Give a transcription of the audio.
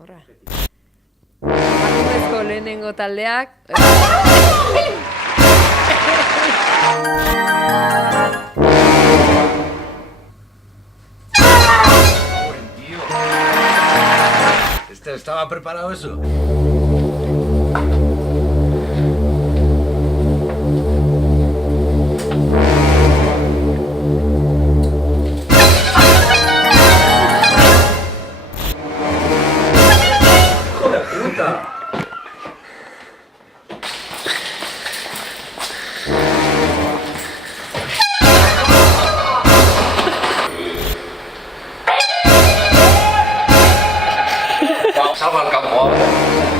Horra. Emakumezko lehenengo taldeak. ¿Estaba preparado eso? ¡Hijo de puta! Salva al campo ahora.